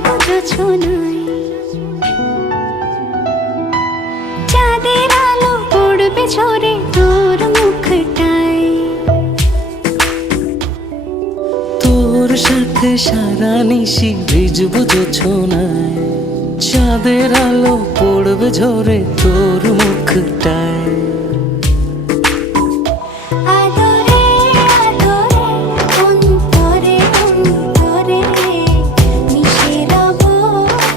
ভিজবো জোছনায়, চাঁদের আলো পড়বে ঝরে তোর মুখটায়। তোর সাথে সারা নিশি ভিজবো জোছনায়, চাঁদের আলো পড়বে ঝরে তোর মুখটায়। আদরে আদরে অন্তরে অন্তরে মিশে রব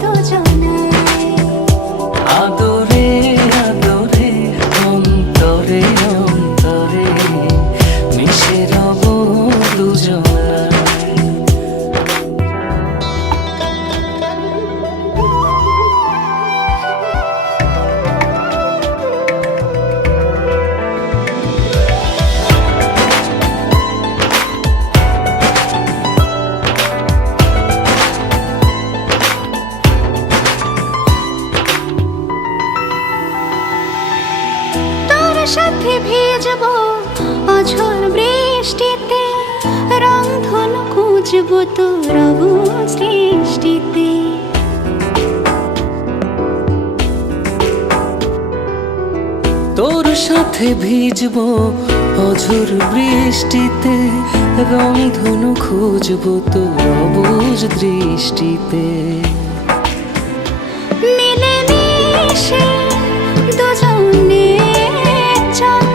দুজনায়। আদরে আদরে অন্তরে অন্তরে মিশে রব দুজনায়। তোর সাথে ভিজবো অঝোর বৃষ্টিতে, রংধনু খুঁজবো তোর অবুঝ সৃষ্টিতে। তোর সাথে ভিজবো অঝোর বৃষ্টিতে, রংধনু খুঁজবো তোর অবুঝ দৃষ্টিতে। মিলে মিশে দুজনে চল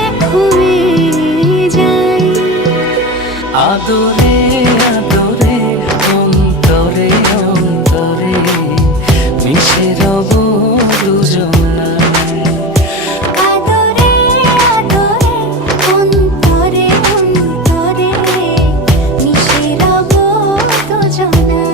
এক হয়ে যাই। আদরে আদরে অন্তরে অন্তরে মিশে রব দুজনায়। আদরে আদরে অন্তরে অন্তরে মিশে রব দুজনায়।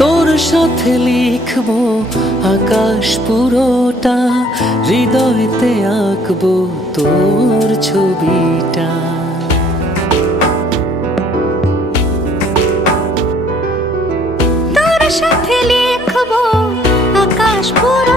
তোর সাথে লিখবো আকাশ পুরোটা, হৃদয়তে আঁকবো তোর ছবিটা। তোর সাথে লিখবো আকাশ পুরো